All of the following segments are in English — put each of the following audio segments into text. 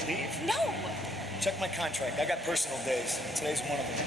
can't leave? No. Check my contract. I got personal days. Today's one of them.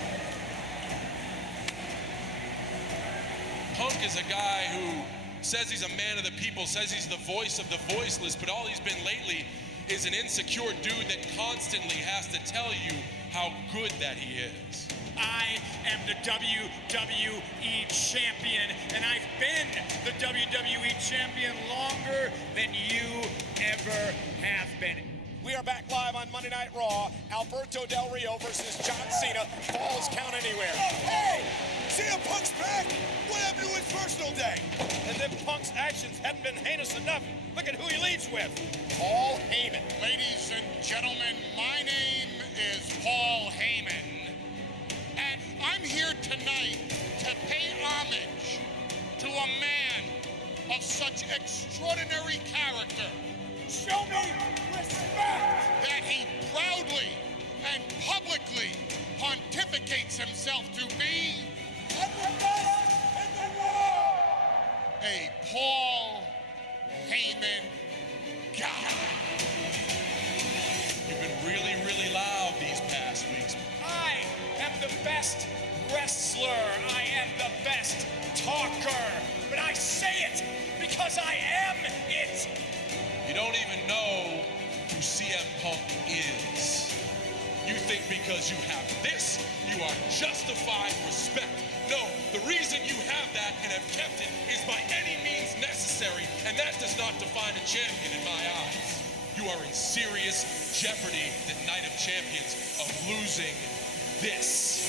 Punk is a guy who says he's a man of the people, says he's the voice of the voiceless, but all he's been lately is an insecure dude that constantly has to tell you how good that he is. I am the WWE champion, and I've been the WWE champion longer than you ever have been. We are back live on Monday Night Raw. Alberto Del Rio versus John Cena. Falls count anywhere. Hey! CM Punk's back! What happened to his personal day? As if Punk's actions hadn't been heinous enough. Look at who he leads with. Paul Heyman. Ladies and gentlemen, my name is Paul Heyman. And I'm here tonight to pay homage to a man of such extraordinary character. Show me respect! That he proudly and publicly pontificates himself to be I'm the best in the world! a Paul Heyman guy. You've been really, really loud these past weeks. I am the best wrestler. I am the best talker. But I say it because I am it. You don't even know who CM Punk is. You think because you have this, you are justified respect. No, the reason you have that and have kept it is by any means necessary, and that does not define a champion in my eyes. You are in serious jeopardy the Night of Champions of losing this.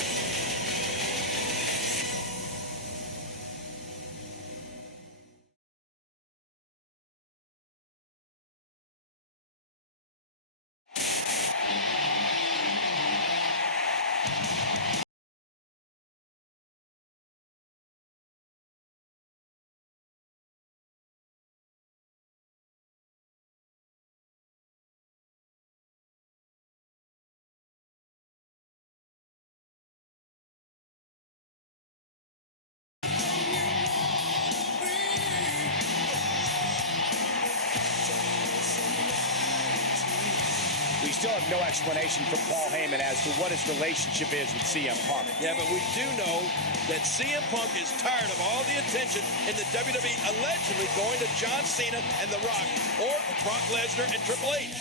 We still have no explanation from Paul Heyman as to what his relationship is with CM Punk. Yeah, but we do know that CM Punk is tired of all the attention in the WWE allegedly going to John Cena and The Rock or Brock Lesnar and Triple H.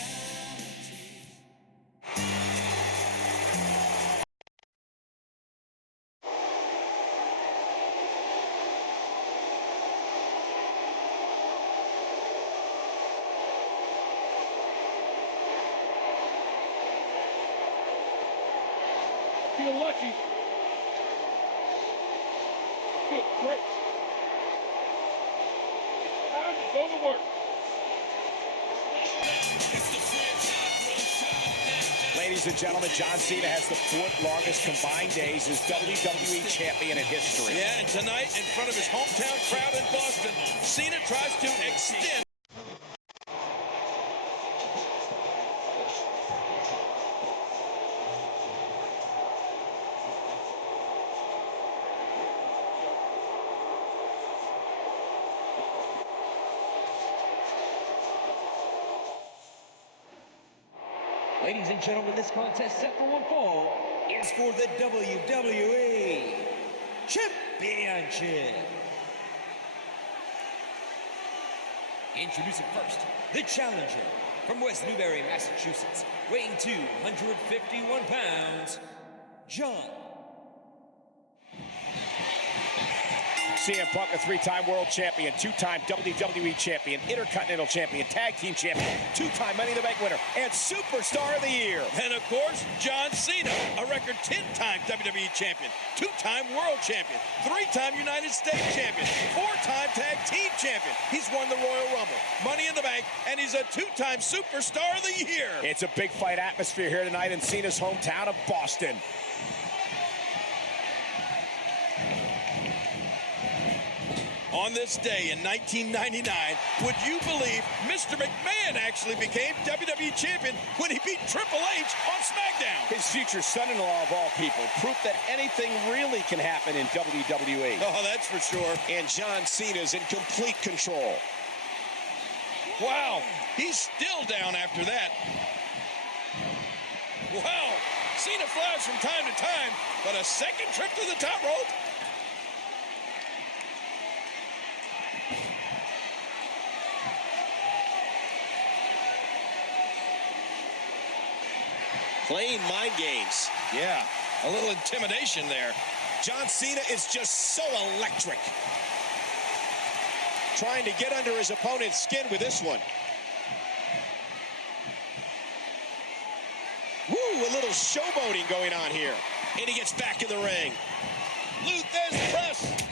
Feel lucky. Feel great. Time to go to work. Ladies and gentlemen, John Cena has the 4th longest combined days as WWE champion in history. Yeah, and tonight, in front of his hometown crowd in Boston, Cena tries to extend. Ladies and gentlemen, this contest set for one fall is for the WWE Championship. Introducing first, the challenger from West Newbury, Massachusetts, weighing 251 pounds, John. CM Punk, a 3-time world champion, 2-time WWE champion, Intercontinental champion, tag team champion, 2-time Money in the Bank winner, and Superstar of the Year. And of course, John Cena, a record 10-time WWE champion, 2-time world champion, 3-time United States champion, 4-time tag team champion. He's won the Royal Rumble, Money in the Bank, and he's a 2-time Superstar of the Year. It's a big fight atmosphere here tonight in Cena's hometown of Boston. On this day in 1999, would you believe Mr. McMahon actually became WWE champion when he beat Triple H on SmackDown? His future son-in-law of all people, proof that anything really can happen in WWE. Oh, that's for sure. And John Cena's in complete control. Wow, he's still down after that. Wow, Cena flies from time to time, but a second trip to the top rope? Playing mind games. Yeah, a little intimidation there. John Cena is just so electric. Trying to get under his opponent's skin with this one. Woo, a little showboating going on here. And he gets back in the ring. Luther's press.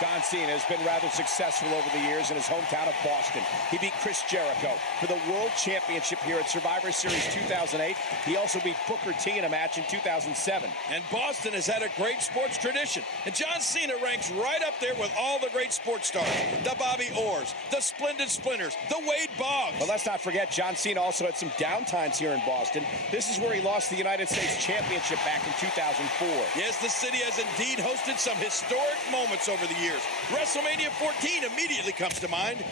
John Cena has been rather successful over the years in his hometown of Boston. He beat Chris Jericho for the World Championship here at Survivor Series 2008. He also beat Booker T in a match in 2007. And Boston has had a great sports tradition. And John Cena ranks right up there with all the great sports stars. The Bobby Orrs, the Splendid Splinters, the Wade Boggs. But let's not forget, John Cena also had some downtimes here in Boston. This is where he lost the United States Championship back in 2004. Yes, the city has indeed hosted some historic moments over the years. WrestleMania 14 immediately comes to mind.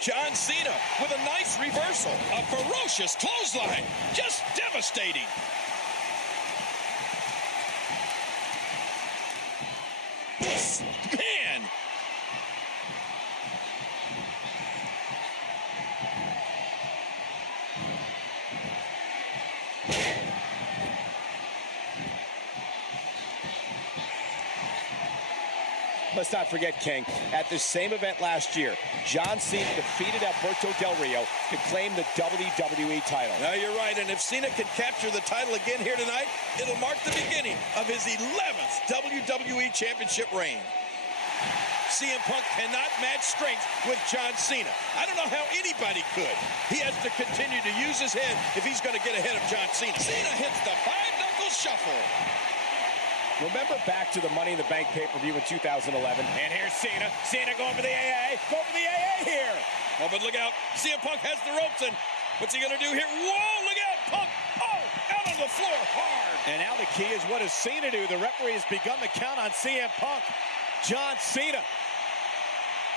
John Cena with a nice reversal. A ferocious clothesline. Just devastating. Man. Let's not forget, King, at the same event last year, John Cena defeated Alberto Del Rio to claim the WWE title. Now, you're right, and if Cena can capture the title again here tonight, it'll mark the beginning of his 11th WWE Championship reign. CM Punk cannot match strength with John Cena. I don't know how anybody could. He has to continue to use his head if he's going to get ahead of John Cena. Cena hits the five-knuckle shuffle. Remember back to the Money in the Bank pay-per-view in 2011? And here's Cena. Cena going for the AA. Going for the AA here. Oh, but look out. CM Punk has the ropes, and what's he going to do here? Whoa, look out, Punk. Oh, out on the floor hard. And now the key is, what does Cena do? The referee has begun the count on CM Punk. John Cena.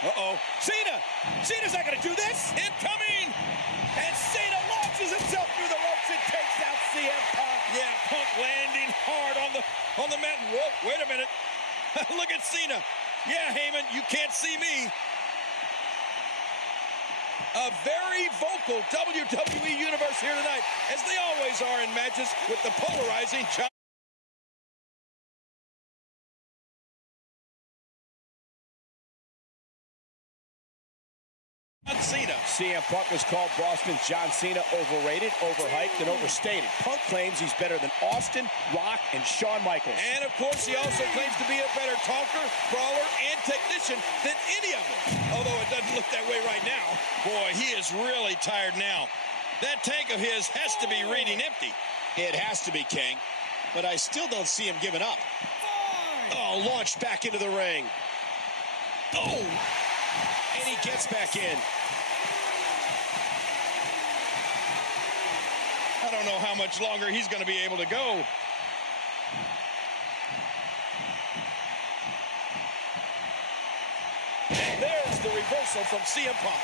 Uh-oh. Cena! Cena's not going to do this. Incoming. And Cena launches himself through the ropes and takes out CM Punk. Yeah, Punk landing hard on the mat. Whoa, wait a minute. Look at Cena. Yeah, Heyman, you can't see me. A very vocal WWE Universe here tonight, as they always are in matches with the polarizing John Cena. CM Punk was called Boston's John Cena, overrated, overhyped, and overstated. Punk claims he's better than Austin, Rock, and Shawn Michaels. And, of course, he also claims to be a better talker, brawler, and technician than any of them. Although it doesn't look that way right now. Boy, he is really tired now. That tank of his has to be reading empty. It has to be, King. But I still don't see him giving up. Oh, launched back into the ring. Oh! And he gets back in. I don't know how much longer he's going to be able to go. And there's the reversal from CM Punk.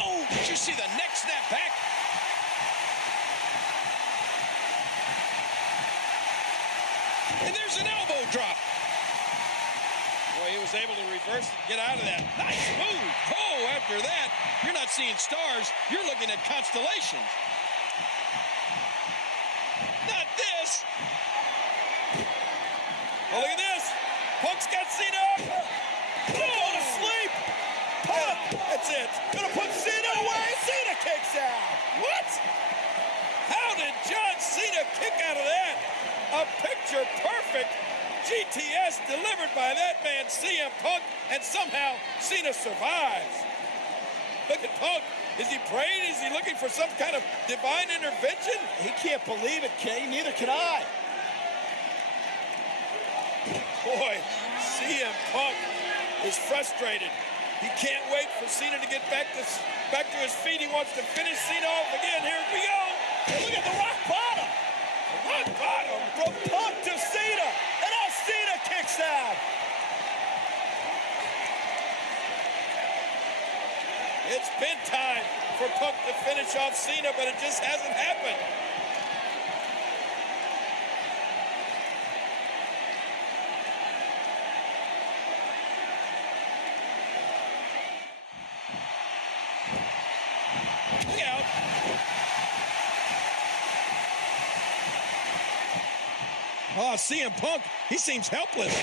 Oh, did you see the neck snap back? And there's an elbow drop. Boy, he was able to reverse and get out of that. Nice move. Oh, after that, you're not seeing stars. You're looking at constellations. Not this. Oh, look at this. Punk's got Cena up. Gonna go to sleep. Punk. That's it. Gonna put Cena away. Cena kicks out. What? How did John Cena kick out of that? A picture-perfect GTS delivered by that man, CM Punk, and somehow Cena survives. Look at Punk. Is he praying? Is he looking for some kind of divine intervention? He can't believe it, King. Neither can I. Boy, CM Punk is frustrated. He can't wait for Cena to get back to his feet. He wants to finish Cena off again. Here we go. Look at the rock bottom. Rock bottom. From Punk to Cena. And now Cena kicks out. Punk to finish off Cena, but it just hasn't happened. Look out. Oh, CM Punk, he seems helpless.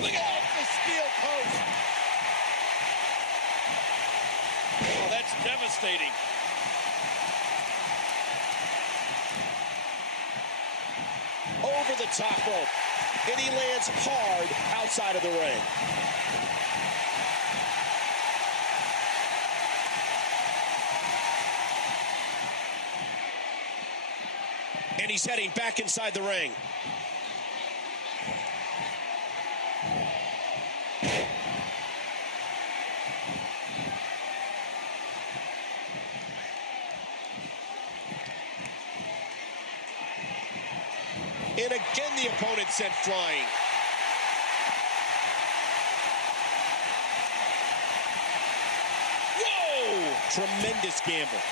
Look out, the steel post. Oh, that's devastating. Over the top rope, and he lands hard outside of the ring. And he's heading back inside the ring. And again, the opponent sent flying. Whoa! Tremendous gamble.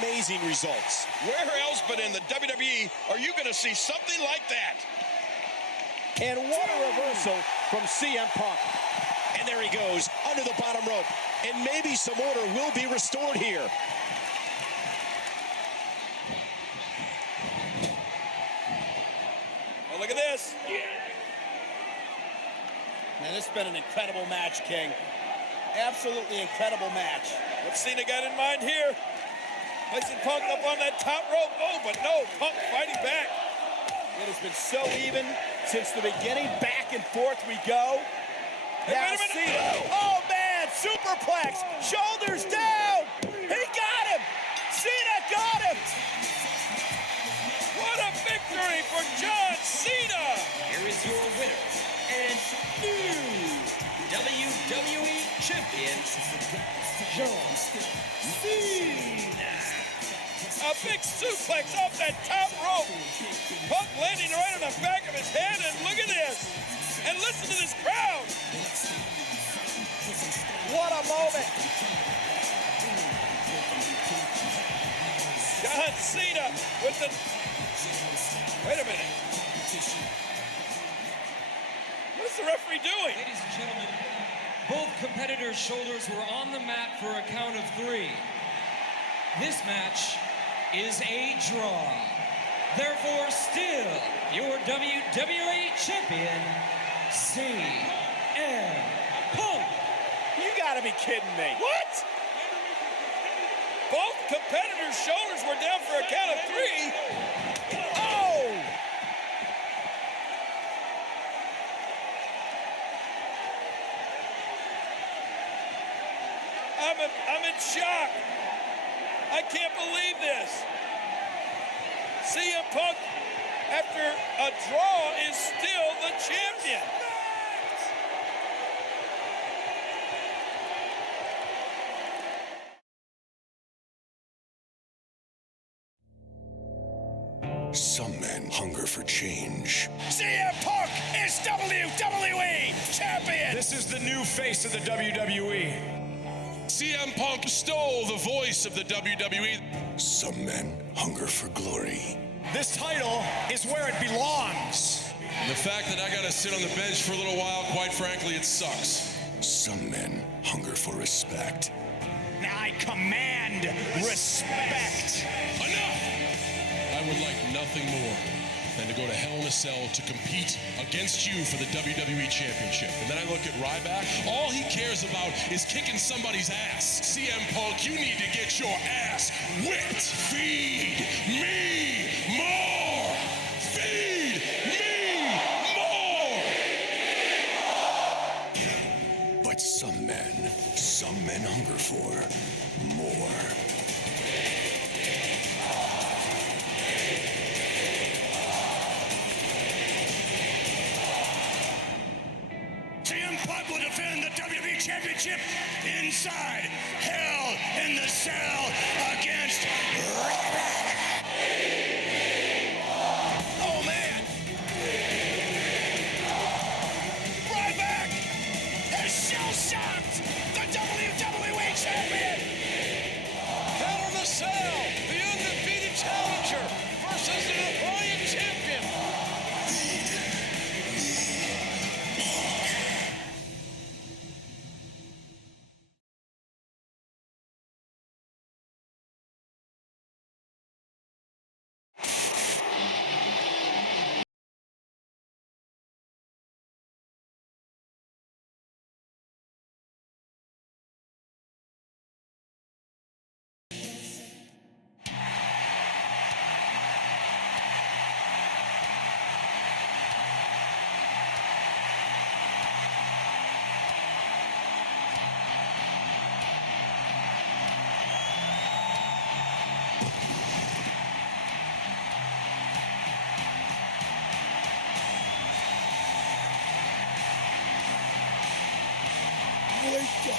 Amazing results. Where else but in the WWE are you going to see something like that? And what a reversal from CM Punk. And there he goes, under the bottom rope. And maybe some order will be restored here. Oh, look at this. Man, this has been an incredible match, King. Absolutely incredible match. What's Cena got in mind here? Placing Punk up on that top rope. Oh, but no, Punk fighting back. It has been so even since the beginning. Back and forth we go. Hey, Now wait a minute. Cena. Oh, man, superplex. Shoulders down. He got him. Cena got him. What a victory for John Cena. Here is your winner and new WWE Champion, John Cena. A big suplex off that top rope. Punk landing right on the back of his head, and look at this. And listen to this crowd. What a moment. John Cena with the... Wait a minute. What's the referee doing? Ladies and gentlemen, both competitors' shoulders were on the mat for a count of 3. This match is a draw. Therefore, still your WWE Champion, CM Punk. You gotta be kidding me. What? Both competitors' shoulders were down for a count of 3. Oh! I'm in shock. I can't believe this. CM Punk, after a draw, is still the champion. Some men hunger for change. CM Punk is WWE Champion! This is the new face of the WWE. CM Punk stole the voice of the WWE. Some men hunger for glory. This title is where it belongs. And the fact that I got to sit on the bench for a little while, quite frankly, it sucks. Some men hunger for respect. I command respect. Enough! I would like nothing more than to go to Hell in a Cell to compete against you for the WWE Championship. And then I look at Ryback. All he cares about is kicking somebody's ass. CM Punk, you need to get your ass whipped. Feed me more! Feed me more! But some men hunger for more. CM Punk will defend the WWE Championship inside Hell in the Cell against Ryback. Triple H done?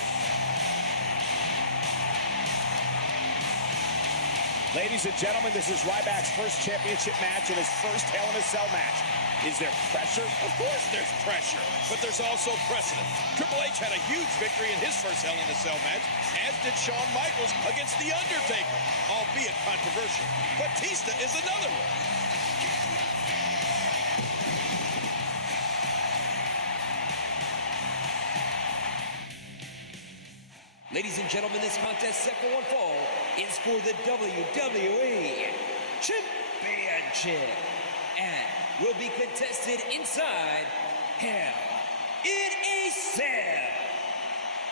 Ladies and gentlemen, this is Ryback's first championship match and his first Hell in a Cell match. Is there pressure? Of course there's pressure, but there's also precedent. Triple H had a huge victory in his first Hell in a Cell match, as did Shawn Michaels against The Undertaker, albeit controversial. Batista is another one. Ladies and gentlemen, this contest set for one fall is for the WWE Championship and will be contested inside Hell in a Cell.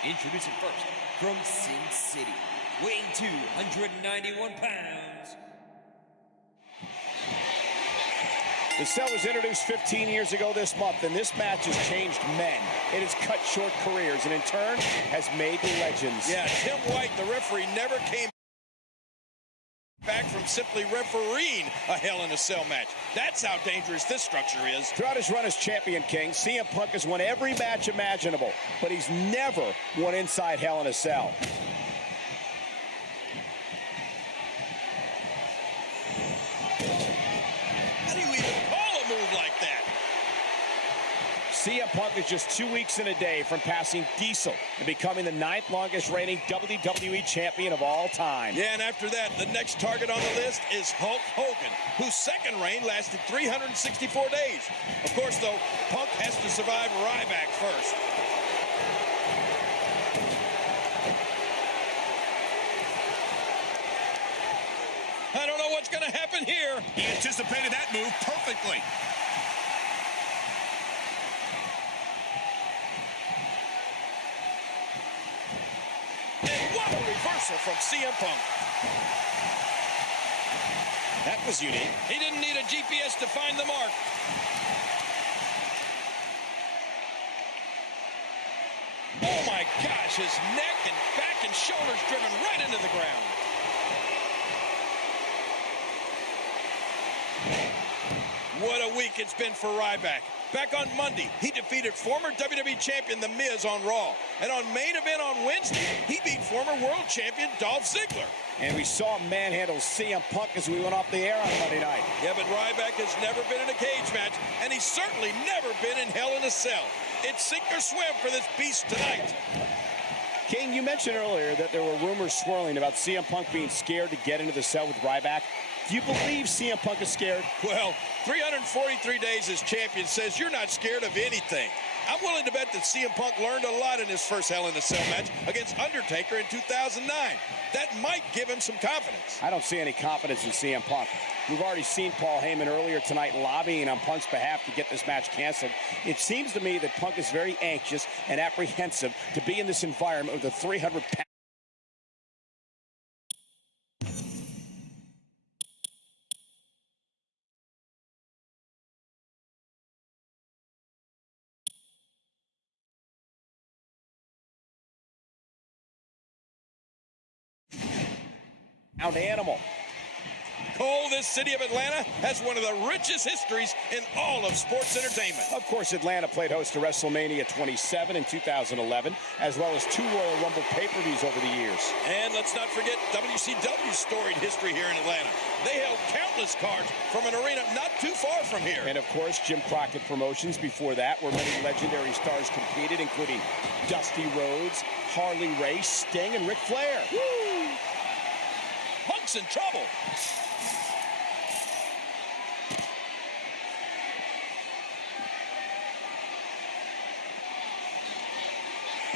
Introducing first from Sin City, weighing 291 pounds. The Cell was introduced 15 years ago this month, and this match has changed men. It has cut short careers, and in turn, has made legends. Yeah, Tim White, the referee, never came back from simply refereeing a Hell in a Cell match. That's how dangerous this structure is. Throughout his run as Champion King, CM Punk has won every match imaginable, but he's never won inside Hell in a Cell. How do you even call a move like that? CM Punk is just 2 weeks and a day from passing Diesel and becoming the 9th longest reigning WWE champion of all time. Yeah, and after that, the next target on the list is Hulk Hogan, whose second reign lasted 364 days. Of course, though, Punk has to survive Ryback first. I don't know what's going to happen here. He anticipated that move perfectly. And what a reversal from CM Punk. That was unique. He didn't need a GPS to find the mark. Oh my gosh, his neck and back and shoulders driven right into the ground. What a week it's been for Ryback. Back on Monday, he defeated former WWE Champion The Miz on Raw. And on Main Event on Wednesday, he beat former World Champion Dolph Ziggler. And we saw him manhandle CM Punk as we went off the air on Monday night. Yeah, but Ryback has never been in a cage match, and he's certainly never been in Hell in a Cell. It's sink or swim for this beast tonight. King, you mentioned earlier that there were rumors swirling about CM Punk being scared to get into the cell with Ryback. Do you believe CM Punk is scared? Well, 343 days as champion says you're not scared of anything. I'm willing to bet that CM Punk learned a lot in his first Hell in a Cell match against Undertaker in 2009. That might give him some confidence. I don't see any confidence in CM Punk. We've already seen Paul Heyman earlier tonight lobbying on Punk's behalf to get this match canceled. It seems to me that Punk is very anxious and apprehensive to be in this environment with a 300-pound. Animal. Cole, this city of Atlanta has one of the richest histories in all of sports entertainment. Of course, Atlanta played host to WrestleMania 27 in 2011, as well as 2 Royal Rumble pay-per-views over the years. And let's not forget WCW's storied history here in Atlanta. They held countless cards from an arena not too far from here. And of course, Jim Crockett Promotions before that, where many legendary stars competed, including Dusty Rhodes, Harley Race, Sting, and Ric Flair. Woo! Punk's in trouble.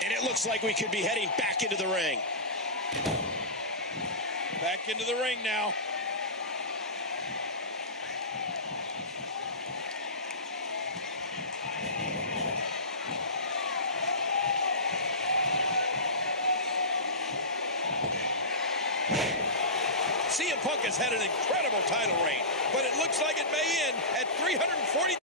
And it looks like we could be heading back into the ring. Back into the ring now. CM Punk has had an incredible title reign, but it looks like it may end at 340.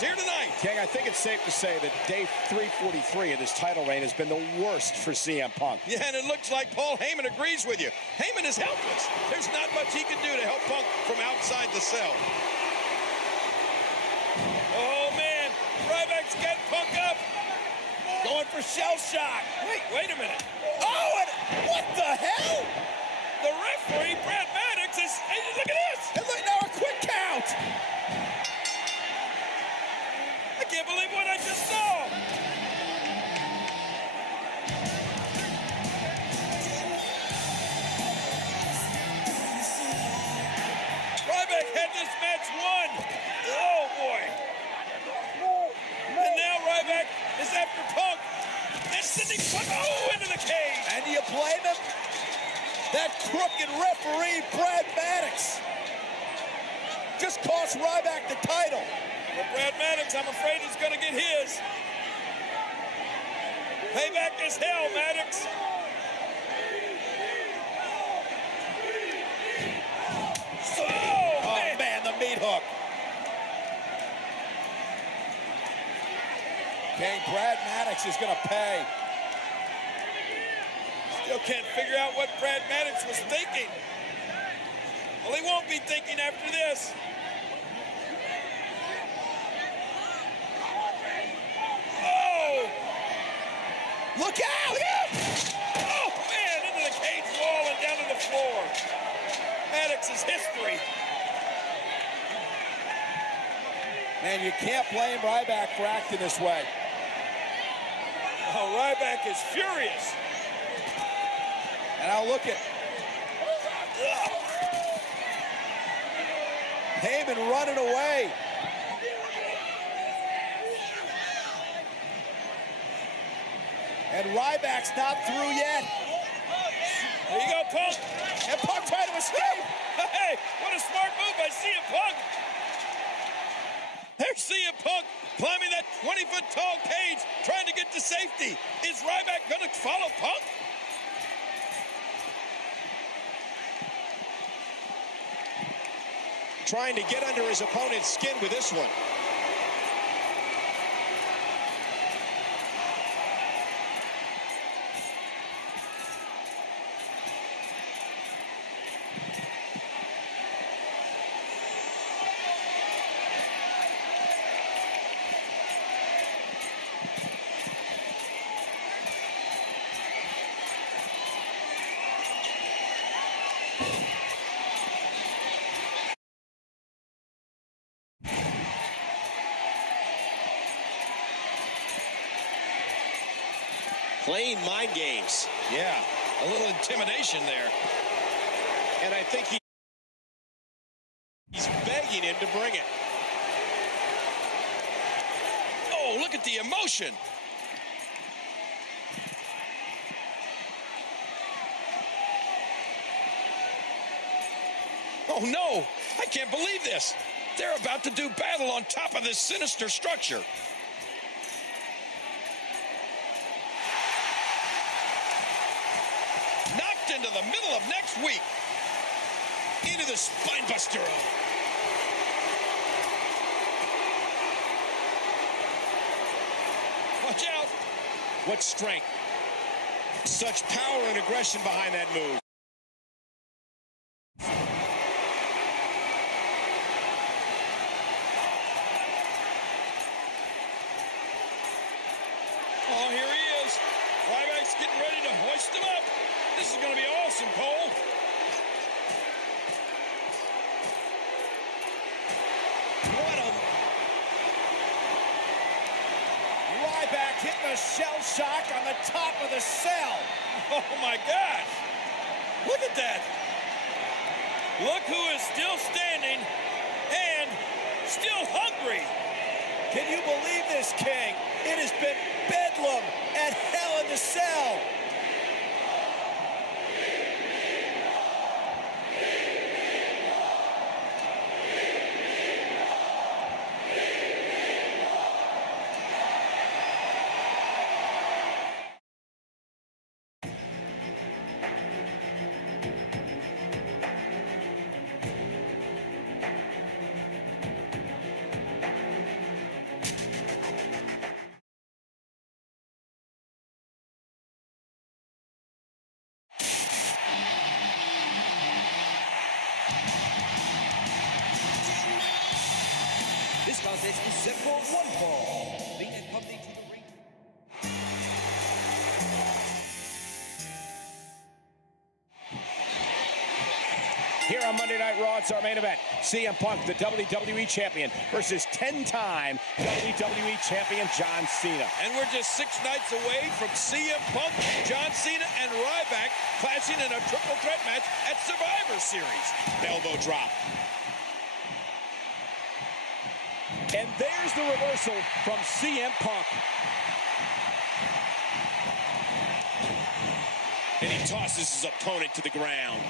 Here tonight. King, I think it's safe to say that day 343 of this title reign has been the worst for CM Punk. Yeah, and it looks like Paul Heyman agrees with you. Heyman is helpless. There's not much he can do to help Punk from outside the cell. Oh, man. Ryback's got Punk up. Going for shell shock. Wait a minute. Oh, and what the hell? The referee, Brad Maddox, is... Hey, look at this. And look now, a quick count. I can't believe what I just saw. Ryback had this match won. Oh, boy. And now Ryback is after Punk. And sending Punk, into the cage. And do you blame him? That crooked referee, Brad Maddox, just cost Ryback the title. Well, Brad Maddox, I'm afraid he's going to get his. Payback is hell, Maddox. Oh, man, the meat hook. Okay, Brad Maddox is going to pay. Still can't figure out what Brad Maddox was thinking. Well, he won't be thinking after this. Oh! Look out! Oh, man, into the cage wall and down to the floor. Maddox is history. Man, you can't blame Ryback for acting this way. Oh, Ryback is furious. And now look at Heyman running away. And Ryback's not through yet. There you go, Punk. And Punk trying to escape. Hey, what a smart move by CM Punk. There's CM Punk climbing that 20-foot tall cage, trying to get to safety. Is Ryback going to follow Punk? Trying to get under his opponent's skin with this one. Playing mind games. Yeah, a little intimidation there. And I think he's begging him to bring it. Oh, look at the emotion. Oh, no, I can't believe this. They're about to do battle on top of this sinister structure. Knocked into the middle of next week. Into the spine buster. Watch out. What strength. Such power and aggression behind that move. Oh, here he is. Ryback's getting ready to hoist him up. This is going to be awesome, Cole. What a... Ryback hitting a shell shock on the top of the cell. Oh, my gosh. Look at that. Look who is still standing and still hungry. Can you believe this, King? It has been bedlam at Hell in the Cell. Contest is set for one fall. The accompanying to the ring. Here on Monday Night Raw, it's our main event. CM Punk, the WWE Champion, versus 10-time WWE Champion John Cena. And we're just 6 nights away from CM Punk, John Cena, and Ryback clashing in a triple threat match at Survivor Series. Elbow drop. And there's the reversal from CM Punk. And he tosses his opponent to the ground.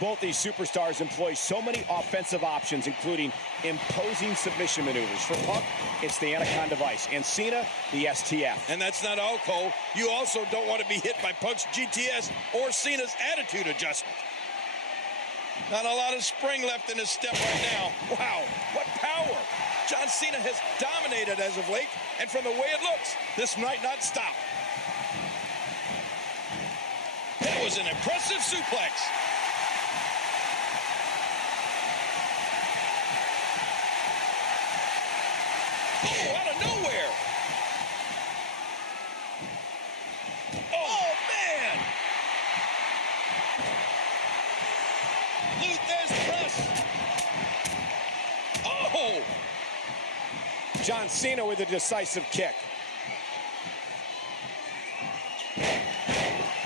Both these superstars employ so many offensive options, including imposing submission maneuvers. For Punk, it's the Anaconda Vice, and Cena, the STF. And that's not all, Cole. You also don't want to be hit by Punk's GTS or Cena's attitude adjustment. Not a lot of spring left in his step right now. Wow, what power! John Cena has dominated as of late, and from the way it looks, this might not stop. That was an impressive suplex. Oh, out of nowhere! Oh, man! Luther's press! Oh! John Cena with a decisive kick.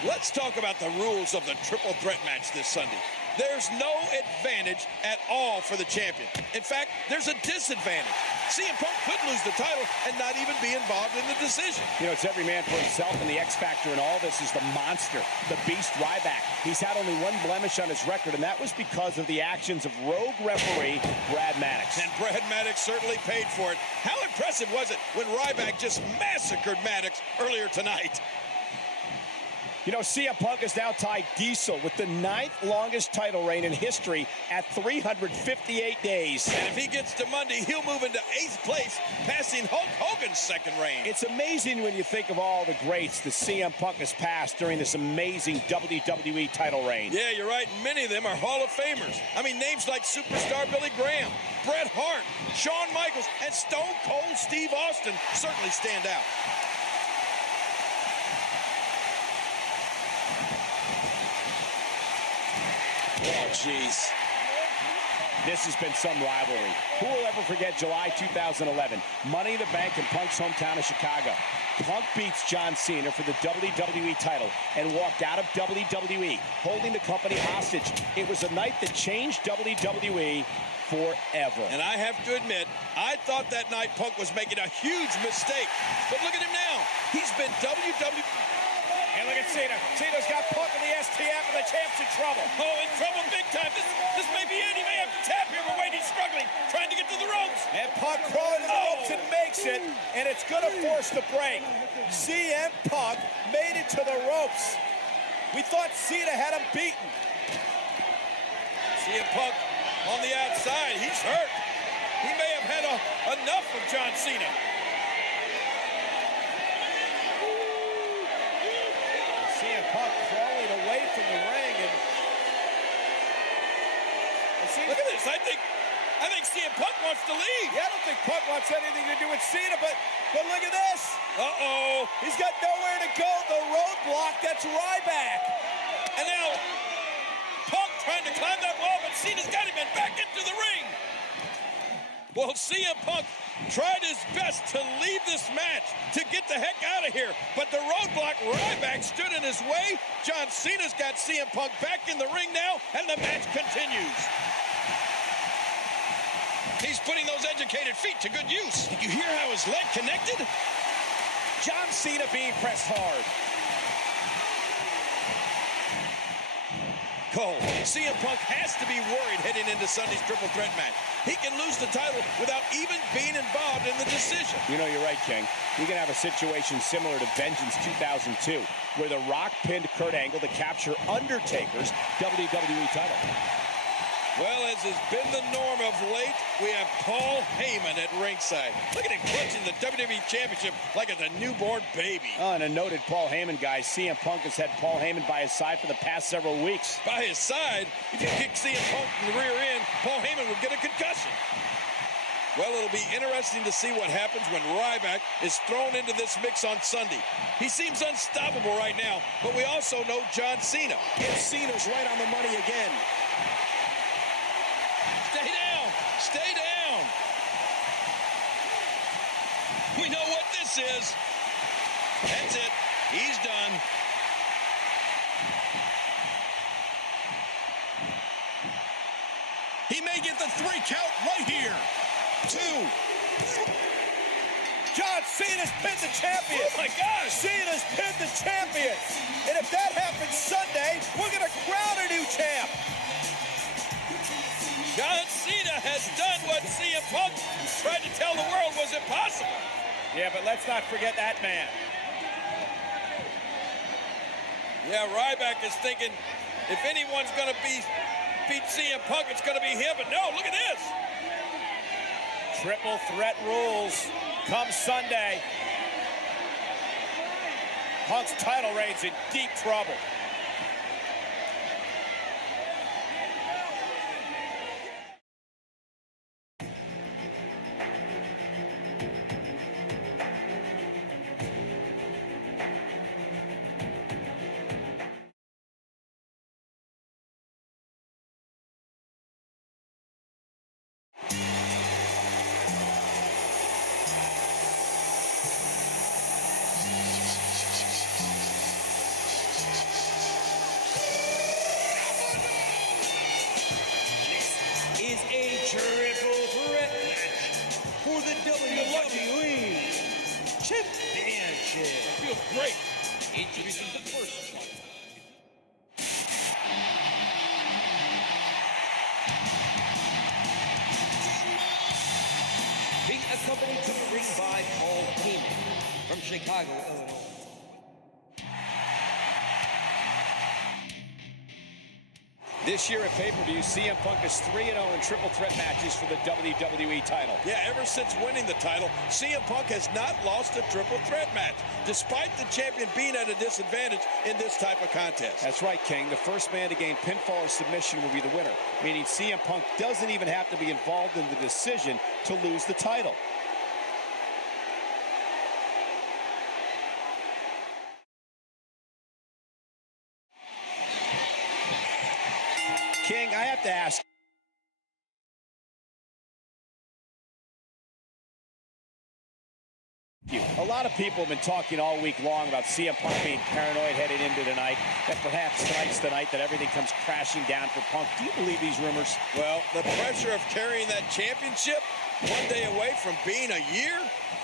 Let's talk about the rules of the triple threat match this Sunday. There's no advantage at all for the champion. In fact, there's a disadvantage. CM Punk could lose the title and not even be involved in the decision. You know, it's every man for himself, and the X factor in all this is the monster, the beast Ryback. He's had only one blemish on his record, and that was because of the actions of rogue referee Brad Maddox. And Brad Maddox certainly paid for it. How impressive was it when Ryback just massacred Maddox earlier tonight? You know, CM Punk is now tied Diesel with the 9th longest title reign in history at 358 days. And if he gets to Monday, he'll move into 8th place, passing Hulk Hogan's second reign. It's amazing when you think of all the greats that CM Punk has passed during this amazing WWE title reign. Yeah, you're right. Many of them are Hall of Famers. I mean, names like Superstar Billy Graham, Bret Hart, Shawn Michaels, and Stone Cold Steve Austin certainly stand out. Oh, jeez. This has been some rivalry. Who will ever forget July 2011? Money in the Bank in Punk's hometown of Chicago. Punk beats John Cena for the WWE title and walked out of WWE, holding the company hostage. It was a night that changed WWE forever. And I have to admit, I thought that night Punk was making a huge mistake. But look at him now. He's been WWE... And look at Cena. Cena's got Punk in the STF, and the champ's in trouble. Oh, in trouble big time. This may be it. He may have to tap here, but wait, he's struggling, trying to get to the ropes. And Punk crawling to the ropes and makes it, and it's going to force the break. CM Punk made it to the ropes. We thought Cena had him beaten. CM Punk on the outside. He's hurt. He may have had enough of John Cena. CM Punk crawling away from the ring, and look at this. I think CM Punk wants to leave. Yeah, I don't think Punk wants anything to do with Cena, but look at this. Uh-oh. He's got nowhere to go. The roadblock, that's Ryback. And now Punk trying to climb that wall, but Cena's got him and back into the ring. Well, CM Punk tried his best to leave this match, to get the heck out of here. But the roadblock, Ryback, stood in his way. John Cena's got CM Punk back in the ring now, and the match continues. He's putting those educated feet to good use. Did you hear how his leg connected? John Cena being pressed hard. Cole, CM Punk has to be worried heading into Sunday's triple threat match. He can lose the title without even being involved in the decision. You know, you're right, King. We can have a situation similar to Vengeance 2002, where The Rock pinned Kurt Angle to capture Undertaker's WWE title. Well, as has been the norm of late, we have Paul Heyman at ringside. Look at him clutching the WWE Championship like it's a newborn baby. Oh, and a noted Paul Heyman guy. CM Punk has had Paul Heyman by his side for the past several weeks. By his side? If you kick CM Punk in the rear end, Paul Heyman would get a concussion. Well, it'll be interesting to see what happens when Ryback is thrown into this mix on Sunday. He seems unstoppable right now, but we also know John Cena. And Cena's right on the money again. Stay down! Stay down! We know what this is. That's it. He's done. He may get the 3 count right here. 2. John Cena's pinned the champion. Oh, my gosh. Cena's pinned the champion. And if that happens Sunday, we're going to crown a new champ. John Cena has done what CM Punk tried to tell the world was impossible. Yeah, but let's not forget that man. Yeah, Ryback is thinking if anyone's going to beat CM Punk, it's going to be him. But no, look at this. Triple threat rules come Sunday. Punk's title reign's in deep trouble. Is a triple threat match for the WWE Championship. I feel great. Introducing the first one. Being accompanied to the ring by Paul Heyman from Chicago, Illinois. This year at pay-per-view, CM Punk is 3-0 in triple threat matches for the WWE title. Yeah, ever since winning the title, CM Punk has not lost a triple threat match, despite the champion being at a disadvantage in this type of contest. That's right, King. The first man to gain pinfall or submission will be the winner, meaning CM Punk doesn't even have to be involved in the decision to lose the title. King, I have to ask. A lot of people have been talking all week long about CM Punk being paranoid headed into tonight, that perhaps tonight's the night that everything comes crashing down for Punk. Do you believe these rumors? Well, the pressure of carrying that championship 1 day away from being a year,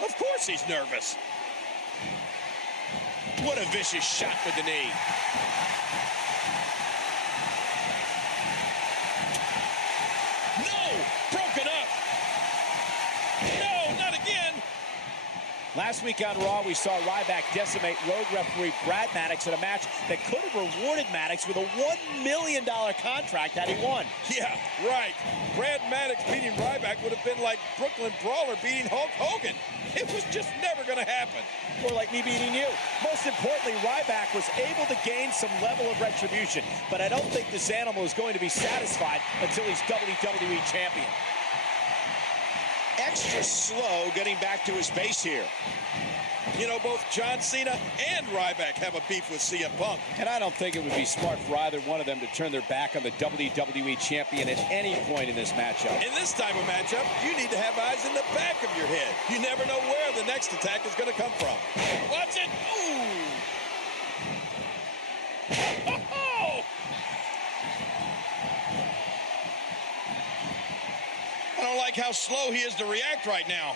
of course he's nervous. What a vicious shot with the knee. Broken up. No, not again. Last week on Raw, we saw Ryback decimate road referee Brad Maddox in a match that could have rewarded Maddox with a $1 million contract had he won. Yeah, right. Brad Maddox beating Ryback would have been like Brooklyn Brawler beating Hulk Hogan. It was just never going to happen. Or like me beating you. Most importantly, Ryback was able to gain some level of retribution, but I don't think this animal is going to be satisfied until he's WWE champion. Extra slow getting back to his base here. You know, both John Cena and Ryback have a beef with CM Punk. And I don't think it would be smart for either one of them to turn their back on the WWE champion at any point in this matchup. In this type of matchup, you need to have eyes in the back of your head. You never know where the next attack is going to come from. Watch it. Ooh. Oh! I don't like how slow he is to react right now.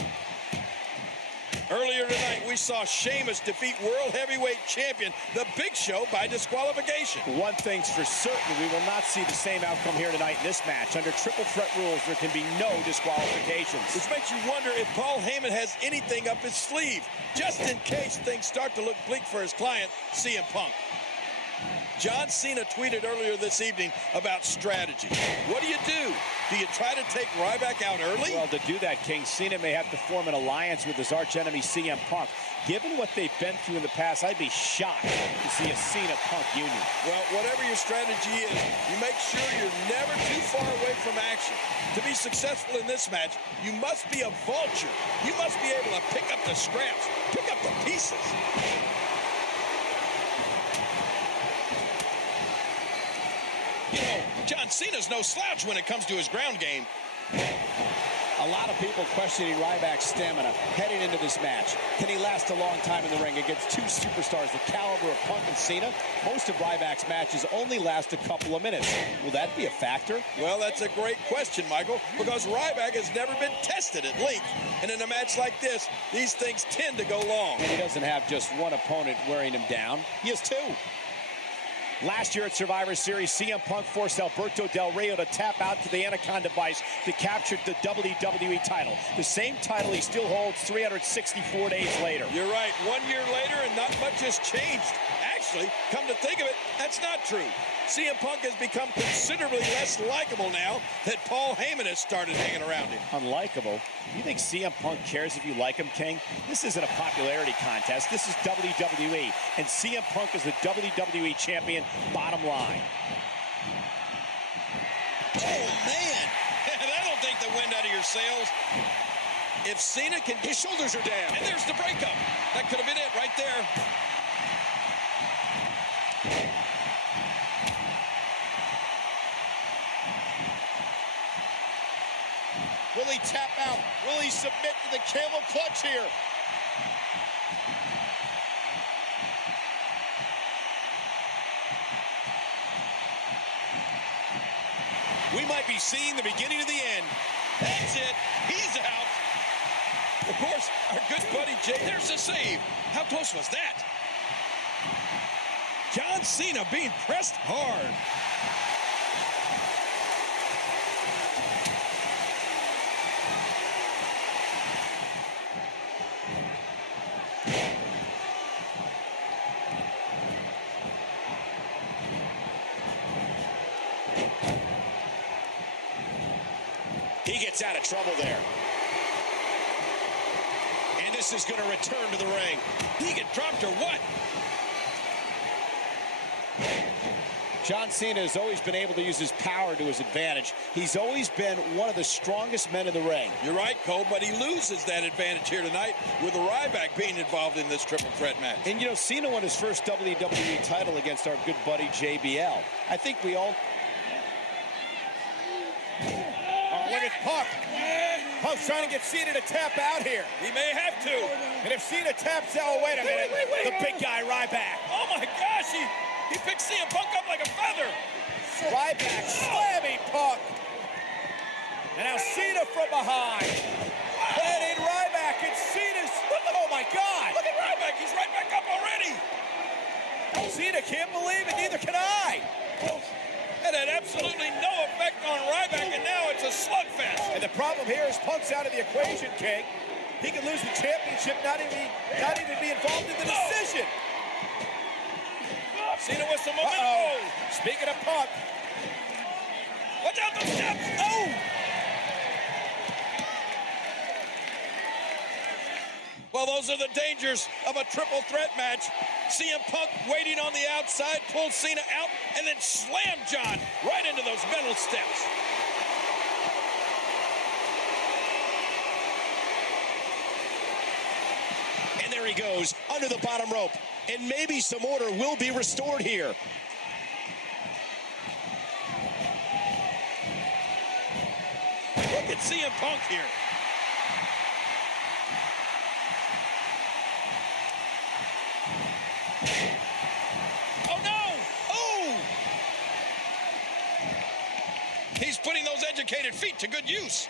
Earlier tonight, we saw Sheamus defeat World Heavyweight Champion The Big Show by disqualification. One thing's for certain, we will not see the same outcome here tonight in this match. Under triple threat rules, there can be no disqualifications. Which makes you wonder if Paul Heyman has anything up his sleeve, just in case things start to look bleak for his client, CM Punk. John Cena tweeted earlier this evening about strategy. What do? Do you try to take Ryback out early? Well, to do that, King, Cena may have to form an alliance with his archenemy CM Punk. Given what they've been through in the past, I'd be shocked to see a Cena-Punk union. Well, whatever your strategy is, you make sure you're never too far away from action. To be successful in this match, you must be a vulture. You must be able to pick up the scraps, pick up the pieces. You know, John Cena's no slouch when it comes to his ground game. A lot of people questioning Ryback's stamina heading into this match. Can he last a long time in the ring against two superstars the caliber of Punk and Cena? Most of Ryback's matches only last a couple of minutes. Will that be a factor? Well, that's a great question, Michael, because Ryback has never been tested at length. And in a match like this, these things tend to go long. And he doesn't have just one opponent wearing him down. He has two. Last year at Survivor Series, CM Punk forced Alberto Del Rio to tap out to the Anaconda device to capture the WWE title. The same title he still holds 364 days later. You're right. 1 year later, and not much has changed. Actually, come to think of it, that's not true. CM Punk has become considerably less likable now that Paul Heyman has started hanging around him. Unlikable? You think CM Punk cares if you like him, King? This isn't a popularity contest. This is WWE, and CM Punk is the WWE champion, bottom line. Oh, man. That'll take the wind out of your sails. If Cena can... His shoulders are down. And there's the breakup. That could have been it right there. Will he tap out? Will he submit to the camel clutch here? We might be seeing the beginning of the end. That's it. He's out. Of course, our good buddy Jay, there's the save. How close was that? John Cena being pressed hard. He gets out of trouble there. And this is going to return to the ring. He get dropped or what? John Cena has always been able to use his power to his advantage. He's always been one of the strongest men in the ring. You're right, Cole, but he loses that advantage here tonight with Ryback being involved in this triple threat match. And, you know, Cena won his first WWE title against our good buddy JBL. I think we all... Look at Punk. Punk's trying to get Cena to tap out here. He may have to. And if Cena taps out, wait a minute. Wait. The big guy, Ryback. Oh, my gosh. He picked CM Punk up like a feather. Ryback slamming Punk. And now Cena from behind. And in Ryback, and Cena's... Oh, my God. Look at Ryback. He's right back up already. Cena can't believe it. Neither can I. That had absolutely no effect on Ryback, and now it's a slugfest. And the problem here is Punk's out of the equation, King. He could lose the championship, not even be involved in the decision. Cena with some momentum. Speaking of Punk. Watch out, those steps. Oh! Well, those are the dangers of a triple threat match. CM Punk waiting on the outside, pulled Cena out, and then slammed John right into those metal steps. And there he goes, under the bottom rope. And maybe some order will be restored here. Look at CM Punk here. Oh, no! Oh! He's putting those educated feet to good use.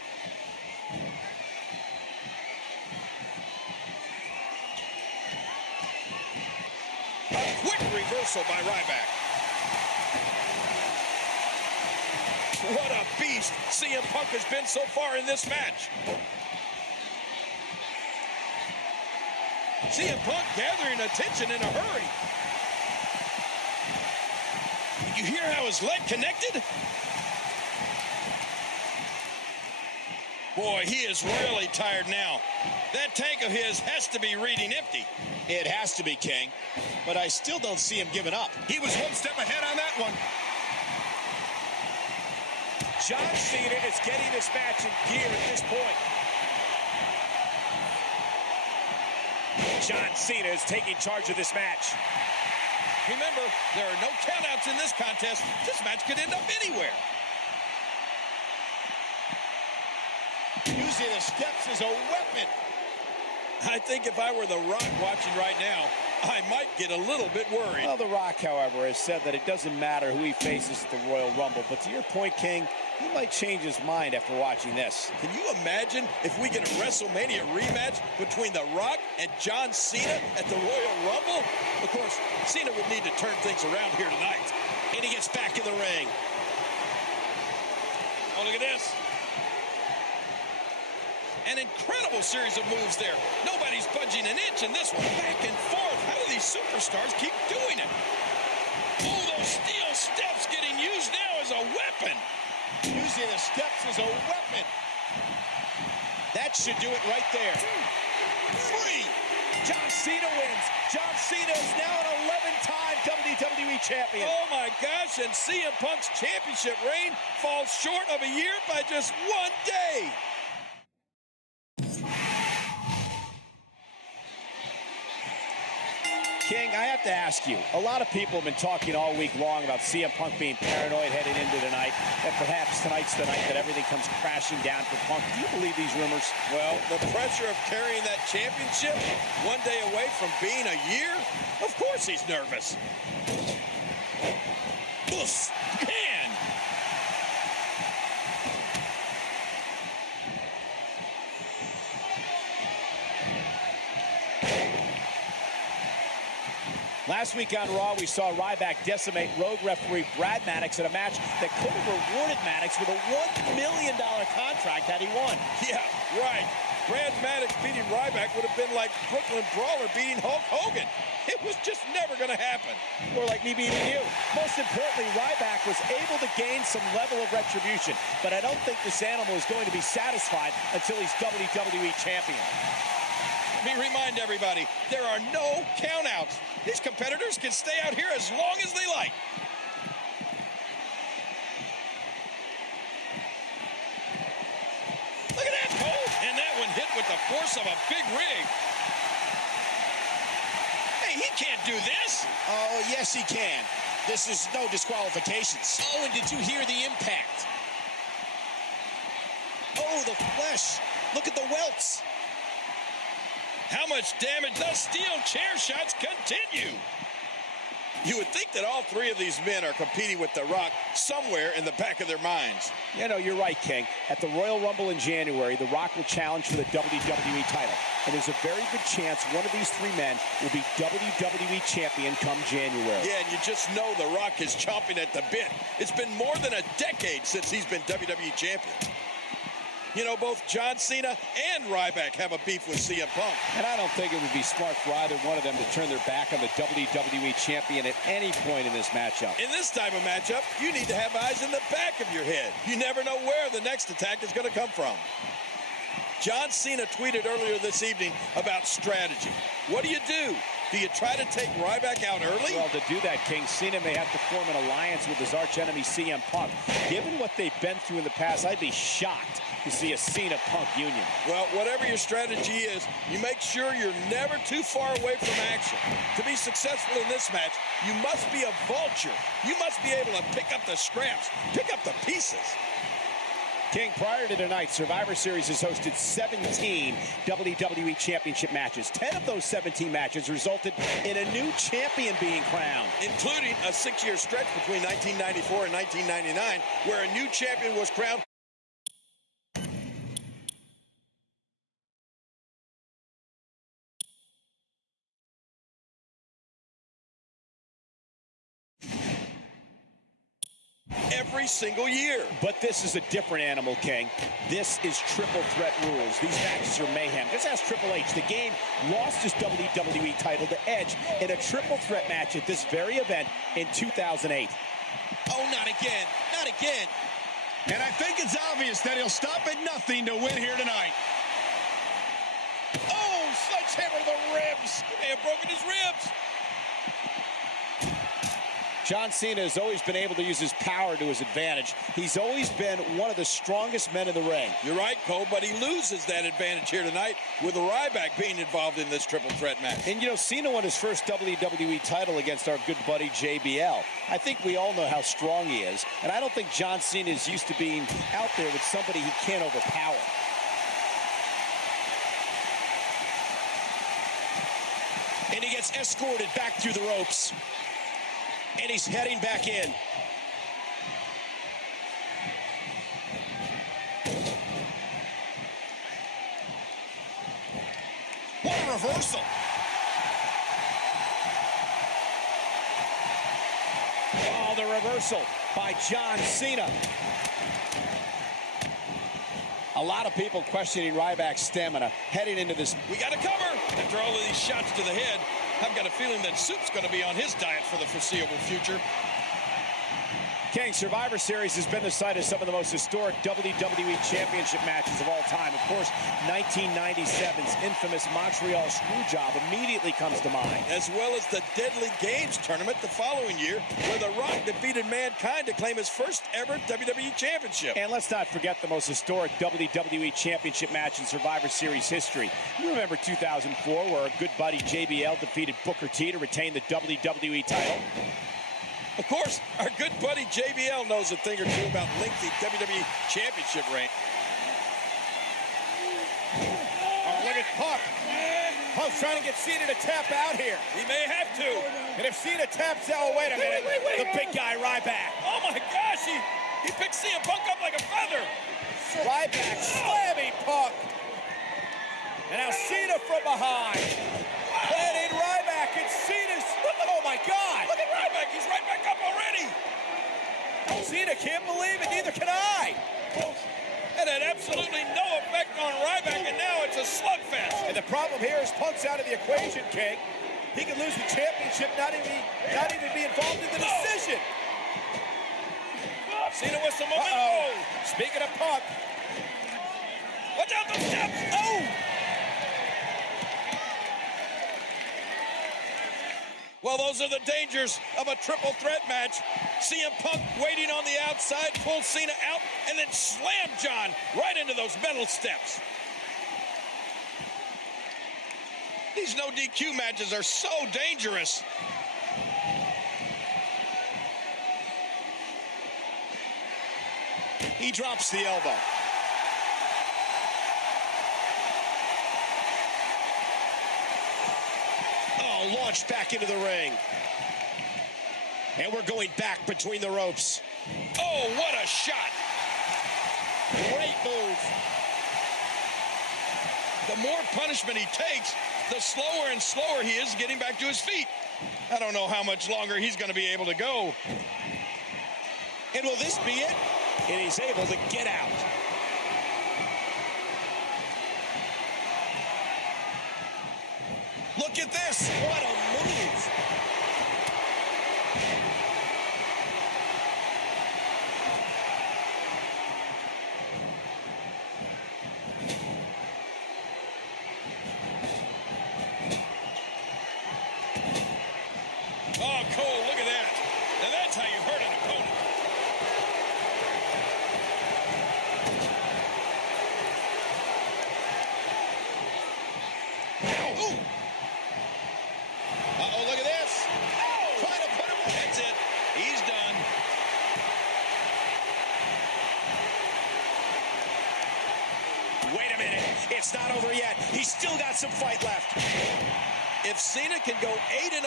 A quick reversal by Ryback. What a beast CM Punk has been so far in this match. CM Punk gathering attention in a hurry. Did you hear how his leg connected? Boy, he is really tired now. That tank of his has to be reading empty. It has to be, King. But I still don't see him giving up. He was one step ahead on that one. John Cena is getting this match in gear at this point. John Cena is taking charge of this match. Remember, there are no countouts in this contest. This match could end up anywhere. Using the steps as a weapon. I think if I were The Rock watching right now, I might get a little bit worried. Well, The Rock, however, has said that it doesn't matter who he faces at the Royal Rumble. But to your point, King, he might change his mind after watching this. Can you imagine if we get a WrestleMania rematch between The Rock and John Cena at the Royal Rumble? Of course, Cena would need to turn things around here tonight. And he gets back in the ring. Oh, look at this. An incredible series of moves there. Nobody's budging an inch in this one. Back and forth. How do these superstars keep doing it? Oh, those steel steps getting used now as a weapon. Using the steps as a weapon. That should do it right there. 3. John Cena wins. John Cena is now an 11-time WWE champion. Oh, my gosh. And CM Punk's championship reign falls short of a year by just 1 day. King, I have to ask you, a lot of people have been talking all week long about CM Punk being paranoid heading into tonight, that perhaps tonight's the night that everything comes crashing down for Punk. Do you believe these rumors? Well, the pressure of carrying that championship 1 day away from being a year, of course he's nervous. Oof, man. Last week on Raw, we saw Ryback decimate Rogue referee Brad Maddox in a match that could have rewarded Maddox with a $1 million contract had he won. Yeah, right. Brad Maddox beating Ryback would have been like Brooklyn Brawler beating Hulk Hogan. It was just never going to happen. Or like me beating you. Most importantly, Ryback was able to gain some level of retribution, but I don't think this animal is going to be satisfied until he's WWE champion. Let me remind everybody, there are no countouts. These competitors can stay out here as long as they like. Look at that, Cole. And that one hit with the force of a big rig. Hey, he can't do this. Oh, yes, he can. This is no disqualifications. Oh, and did you hear the impact? Oh, the flesh. Look at the welts. How much damage? The steel chair shots continue. You would think that all three of these men are competing with The Rock somewhere in the back of their minds. You know, you're right, King. At the Royal Rumble in January, The Rock will challenge for the WWE title. And there's a very good chance one of these three men will be WWE champion come January. Yeah, and you just know The Rock is chomping at the bit. It's been more than a decade since he's been WWE champion. You know, both John Cena and Ryback have a beef with CM Punk. And I don't think it would be smart for either one of them to turn their back on the WWE champion at any point in this matchup. In this type of matchup, you need to have eyes in the back of your head. You never know where the next attack is going to come from. John Cena tweeted earlier this evening about strategy. What do? Do you try to take Ryback out early? Well, to do that, King, Cena may have to form an alliance with his archenemy CM Punk. Given what they've been through in the past, I'd be shocked to see a Cena-Punk union. Well, whatever your strategy is, you make sure you're never too far away from action. To be successful in this match, you must be a vulture. You must be able to pick up the scraps, pick up the pieces. King, prior to tonight, Survivor Series has hosted 17 WWE Championship matches. 10 of those 17 matches resulted in a new champion being crowned, including a 6-year stretch between 1994 and 1999, where a new champion was crowned. Every single year. But this is a different animal, King. This is triple threat rules. These matches are mayhem. Just ask Triple H. The game lost his WWE title to Edge in a triple threat match at this very event in 2008. Oh, not again. Not again. And I think it's obvious that he'll stop at nothing to win here tonight. Oh, sledgehammer to the ribs. He may have broken his ribs. John Cena has always been able to use his power to his advantage. He's always been one of the strongest men in the ring. You're right, Cole, but he loses that advantage here tonight with Ryback being involved in this triple threat match. And, you know, Cena won his first WWE title against our good buddy JBL. I think we all know how strong he is, and I don't think John Cena is used to being out there with somebody he can't overpower. And he gets escorted back through the ropes. And he's heading back in. What a reversal. Oh, the reversal by John Cena. A lot of people questioning Ryback's stamina heading into this. We got to cover. After all of these shots to the head, I've got a feeling that Soup's going to be on his diet for the foreseeable future. King, Survivor Series has been the site of some of the most historic WWE Championship matches of all time. Of course, 1997's infamous Montreal Screwjob immediately comes to mind. As well as the Deadly Games tournament the following year, where The Rock defeated Mankind to claim his first ever WWE Championship. And let's not forget the most historic WWE Championship match in Survivor Series history. You remember 2004, where our good buddy JBL defeated Booker T to retain the WWE title? Of course, our good buddy JBL knows a thing or two about lengthy WWE Championship reign. Oh, look at Punk. Punk's trying to get Cena to tap out here. He may have to. And if Cena taps out, wait a minute. The big guy, Ryback. Oh my gosh, he picked CM Punk up like a feather. Ryback slamming Punk. And now Cena from behind. Planting Ryback and Cena's. Oh my God. Look at Ryback, he's right back up already. Cena can't believe it, neither can I. That had absolutely no effect on Ryback, and now it's a slugfest. And the problem here is Punk's out of the equation, King. He could lose the championship, not even be involved in the decision. Cena with some momentum. Speaking of Punk. Watch out, those steps. Oh! Well, those are the dangers of a triple threat match. CM Punk waiting on the outside, pulls Cena out, and then slammed John right into those metal steps. These no DQ matches are so dangerous. He drops the elbow. Oh, launched back into the ring. And we're going back between the ropes. Oh, what a shot. Great move. The more punishment he takes, the slower and slower he is getting back to his feet. I don't know how much longer he's going to be able to go. And will this be it? And he's able to get out. Look at this. What a move. Oh, Cole, look at that. Now that's how you hurt an opponent. Ooh. Uh-oh, look at this. Oh! Trying to put him on. That's it. He's done. Wait a minute. It's not over yet. He's still got some fight left. If Cena can go 8-0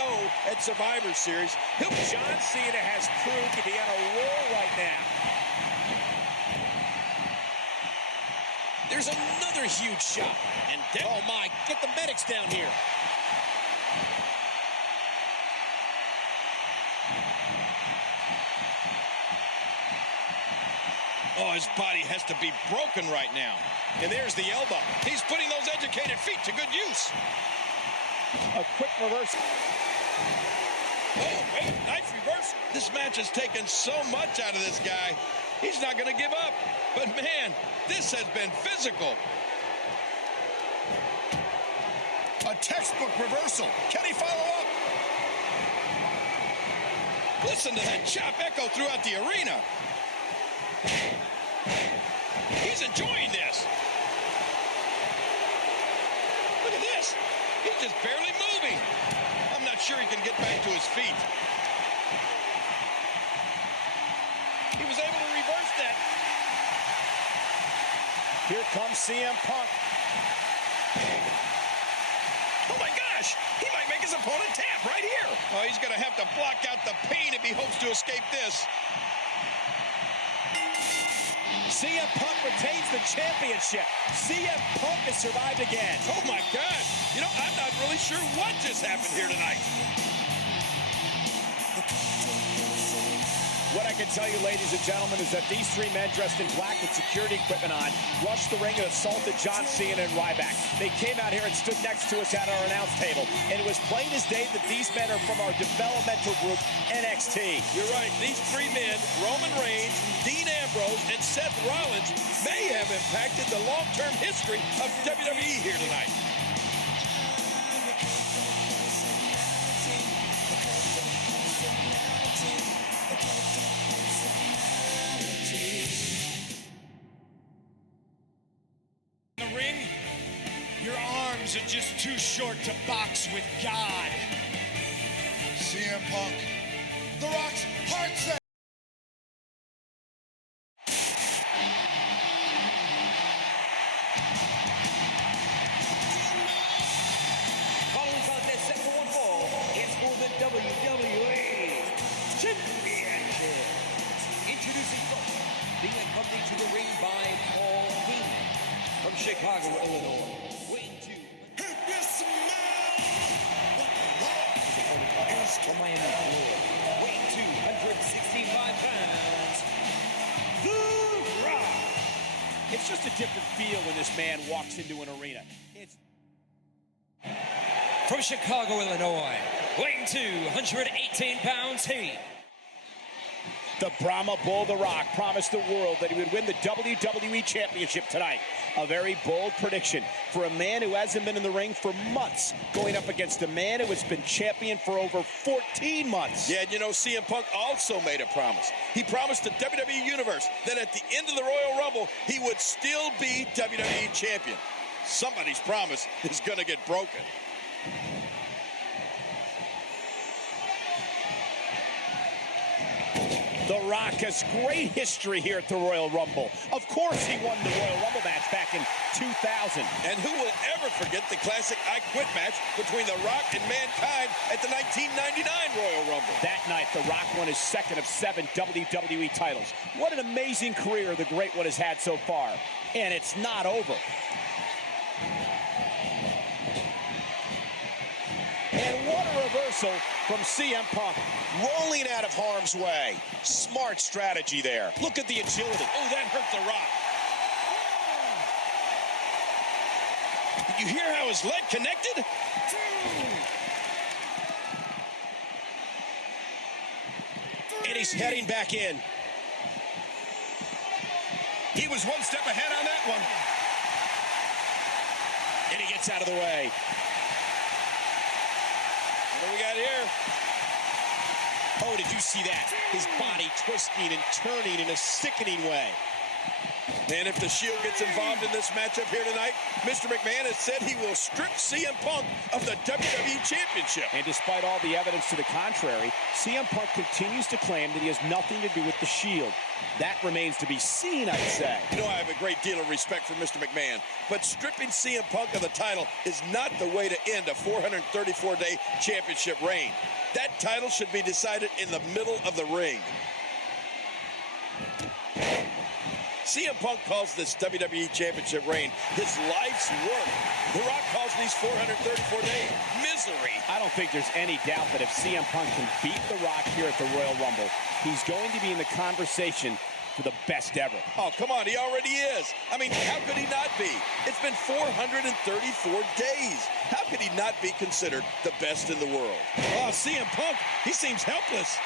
at Survivor Series, John Cena has proved to be on a roll right now. there's another huge shot. And oh my, get the medics down here. Oh, his body has to be broken right now. And there's the elbow. He's putting those educated feet to good use. A quick reverse. Oh, wait, nice reversal. This match has taken so much out of this guy. He's not going to give up. But, man, this has been physical. A textbook reversal. Can he follow up? Listen to that chop echo throughout the arena. He's enjoying this. Look at this. He's just barely moving. I'm not sure he can get back to his feet. He was able to reverse that. Here comes CM Punk. Oh my gosh, he might make his opponent tap right here. Oh, he's gonna have to block out the pain if he hopes to escape this. CM Punk retains the championship. CM Punk has survived again. Oh my gosh, you know, I'm not really sure what just happened here tonight. What I can tell you, ladies and gentlemen, is that these three men dressed in black with security equipment on rushed the ring and assaulted John Cena and Ryback. They came out here and stood next to us at our announce table, and it was plain as day that these men are from our developmental group, NXT. You're right. These three men, Roman Reigns, Dean Ambrose, and Seth Rollins, may have impacted the long-term history of WWE here tonight. Your arms are just too short to box with God. CM Punk. The Rock's heart set. Following contest set for one fall is for the WWE Championship. Introducing first, being accompanied to the ring by Paul Heyman from Chicago, Illinois. Weighing from Miami, Florida. Weighing 265 pounds. The Rock. It's just a different feel when this man walks into an arena. It's From Chicago, Illinois, weighing 218 pounds, the Brahma Bull, The Rock, promised the world that he would win the WWE Championship tonight. A very bold prediction for a man who hasn't been in the ring for months, going up against a man who has been champion for over 14 months. Yeah, you know, CM Punk also made a promise. He promised the WWE Universe that at the end of the Royal Rumble, he would still be WWE Champion. Somebody's promise is going to get broken. The Rock has great history here at the Royal Rumble. Of course he won the Royal Rumble match back in 2000. And who will ever forget the classic I Quit match between The Rock and Mankind at the 1999 Royal Rumble? That night, The Rock won his second of 7 WWE titles. What an amazing career the Great One has had so far. And it's not over. And what a reversal from CM Punk. Rolling out of harm's way. Smart strategy there. Look at the agility. Oh, that hurt The Rock. Did you hear how his leg connected? And he's heading back in. He was one step ahead on that one. And he gets out of the way. What do we got here? Oh, did you see that? His body twisting and turning in a sickening way. And if the Shield gets involved in this matchup here tonight, Mr. McMahon has said he will strip CM Punk of the WWE Championship. And despite all the evidence to the contrary, CM Punk continues to claim that he has nothing to do with the Shield. That remains to be seen, I'd say. You know, I have a great deal of respect for Mr. McMahon, but stripping CM Punk of the title is not the way to end a 434-day championship reign. That title should be decided in the middle of the ring. CM Punk calls this WWE Championship reign his life's work. The Rock calls these 434 days misery. I don't think there's any doubt that if CM Punk can beat The Rock here at the Royal Rumble, he's going to be in the conversation for the best ever. Oh, come on, he already is. I mean, how could he not be? It's been 434 days. How could he not be considered the best in the world? Oh, CM Punk, he seems helpless.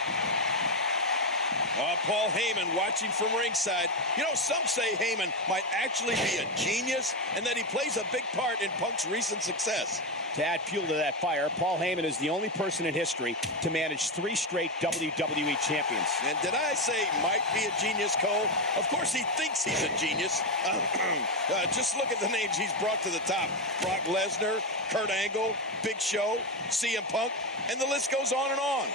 Paul Heyman watching from ringside. You know, some say Heyman might actually be a genius and that he plays a big part in Punk's recent success. To add fuel to that fire, Paul Heyman is the only person in history to manage 3 straight WWE champions. And did I say might be a genius, Cole? Of course he thinks he's a genius. Just look at the names he's brought to the top. Brock Lesnar, Kurt Angle, Big Show, CM Punk, and the list goes on and on.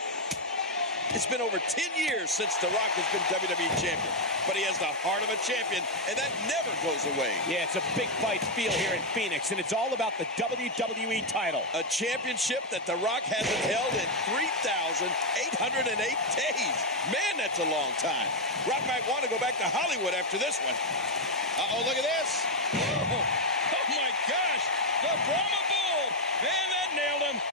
It's been over 10 years since The Rock has been WWE champion, but he has the heart of a champion, and that never goes away. Yeah, it's a big fight feel here in Phoenix, and it's all about the WWE title. A championship that The Rock hasn't held in 3,808 days. Man, that's a long time. Rock might want to go back to Hollywood after this one. Uh-oh, look at this. Oh my gosh, the Brahma Bull. Man, that nailed him.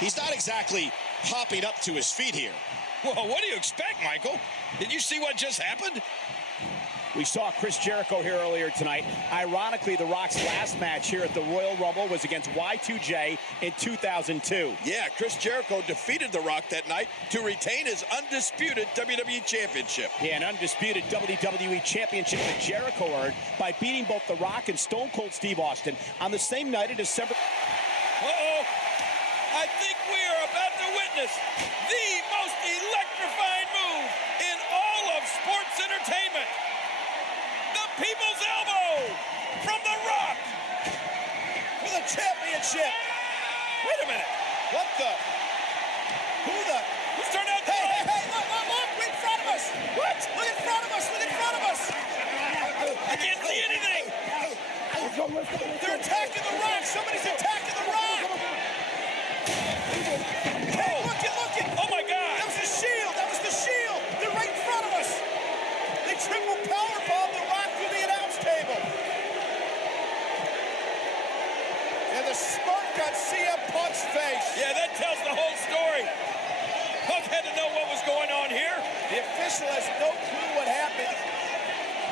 He's not exactly hopping up to his feet here. Well, what do you expect, Michael? Did you see what just happened? We saw Chris Jericho here earlier tonight. Ironically, The Rock's last match here at the Royal Rumble was against Y2J in 2002. Yeah, Chris Jericho defeated The Rock that night to retain his undisputed WWE Championship. Yeah, an undisputed WWE Championship that Jericho earned by beating both The Rock and Stone Cold Steve Austin on the same night of December. Uh-oh. I think we are about to witness the most electrifying move in all of sports entertainment. The People's Elbow from The Rock For the championship. Wait a minute. What the? Who's turned out the Hey, light? hey, look, in front of us. What? Look in front of us, I can't see anything. They're attacking The Rock. Somebody's attacking The Rock. Hey, look it. Oh, my God. That was the shield. They're right in front of us. They triple powerbomb The Rock through the announce table. And the smirk on CM Punk's face. Yeah, that tells the whole story. Punk had to know what was going on here. The official has no clue what happened.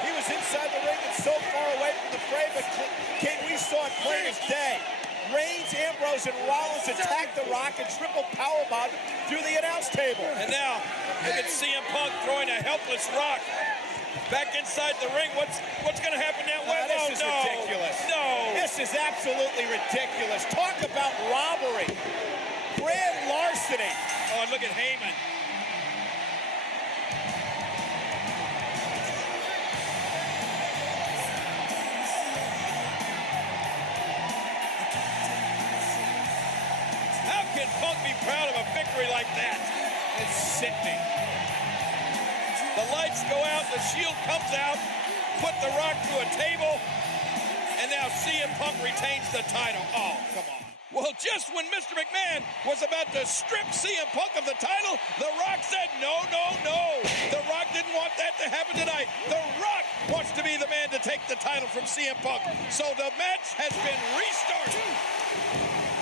He was inside the ring and so far away from the fray, but King, we saw it plain as day. Reigns, Ambrose, and Rollins attacked The Rock and triple powerbomb through the announce table. And now, look at CM Punk throwing a helpless Rock back inside the ring. What's going to happen now? This is ridiculous. No. This is absolutely ridiculous. Talk about robbery. Grand larceny. Oh, and look at Heyman. How can Punk be proud of a victory like that? It's sickening. The lights go out, the shield comes out, put The Rock through a table, and now CM Punk retains the title. Oh, come on. Well, just when Mr. McMahon was about to strip CM Punk of the title, The Rock said, no. The Rock didn't want that to happen tonight. The Rock wants to be the man to take the title from CM Punk. So the match has been restarted.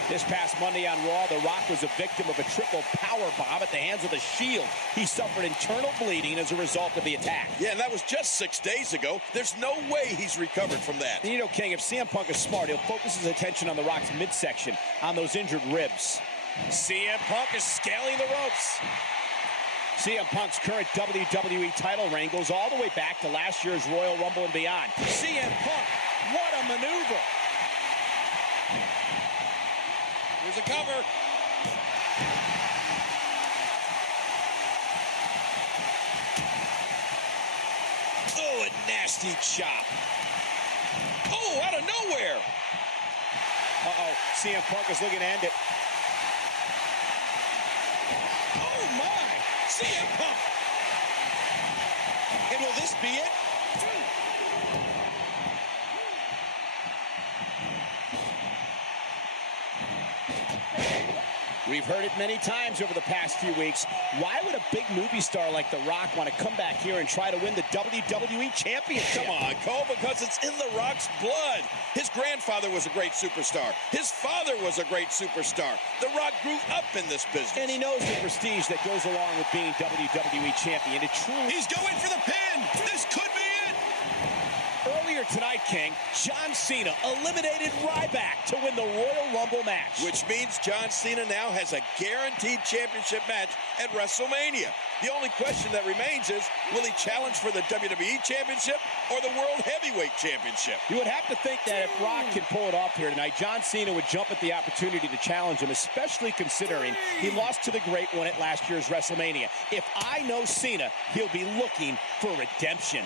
This past Monday on Raw, The Rock was a victim of a triple powerbomb at the hands of the Shield. He suffered internal bleeding as a result of the attack. Yeah, and that was just 6 days ago. There's no way he's recovered from that. And you know, King, if CM Punk is smart, he'll focus his attention on The Rock's midsection, on those injured ribs. CM Punk is scaling the ropes. CM Punk's current WWE title reign goes all the way back to last year's Royal Rumble and beyond. CM Punk, what a maneuver. Here's a cover. Oh, a nasty chop. Oh, out of nowhere. Uh-oh, CM Punk is looking to end it. Oh, my. CM Punk. And will this be it? We've heard it many times over the past few weeks. Why would a big movie star like The Rock want to come back here and try to win the WWE Championship? Come on, Cole, because it's in The Rock's blood. His grandfather was a great superstar. His father was a great superstar. The Rock grew up in this business. And he knows the prestige that goes along with being WWE Champion. It truly... He's going for the pin. This King. John Cena eliminated Ryback to win the Royal Rumble match. Which means John Cena now has a guaranteed championship match at WrestleMania. The only question that remains is, will he challenge for the WWE Championship or the World Heavyweight Championship? You would have to think that if Rock can pull it off here tonight, John Cena would jump at the opportunity to challenge him, especially considering he lost to the Great One at last year's WrestleMania. If I know Cena, he'll be looking for redemption.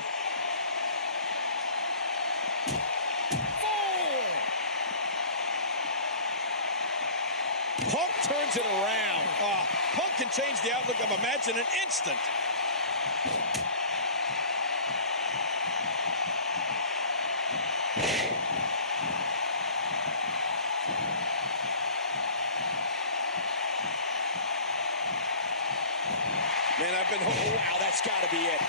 Punk turns it around. Punk can change the outlook of a match in an instant. Man, I've been... Oh, wow, that's got to be it.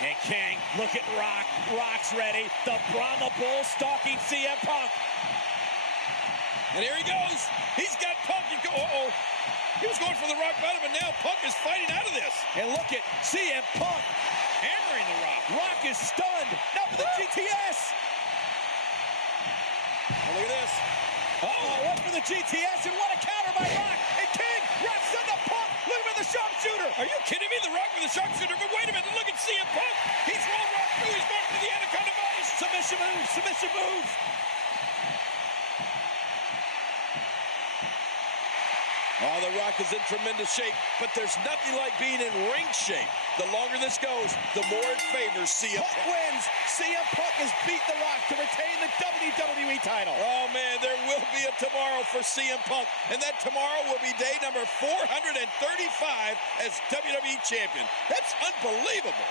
And King, look at Rock. Rock's ready. The Brahma Bull stalking CM Punk. And here he goes. He's got Punk. Uh-oh. He was going for the rock bottom, and now Punk is fighting out of this. And look at CM Punk hammering the Rock. Rock is stunned. Now for the GTS. Oh, look at this. Uh-oh, what for the GTS, and what a counter by Rock. And King wraps into Punk. Look at the sharpshooter. Are you kidding me? The Rock with the sharpshooter. But wait a minute. Look at CM Punk. He's rolled right through. He's going for the Anaconda Vice. Submission move. Submission move. Oh, The Rock is in tremendous shape, but there's nothing like being in ring shape. The longer this goes, the more it favors CM Punk. Punk wins. CM Punk has beat The Rock to retain the WWE title. Oh, man, there will be a tomorrow for CM Punk, and that tomorrow will be day number 435 as WWE Champion. That's unbelievable.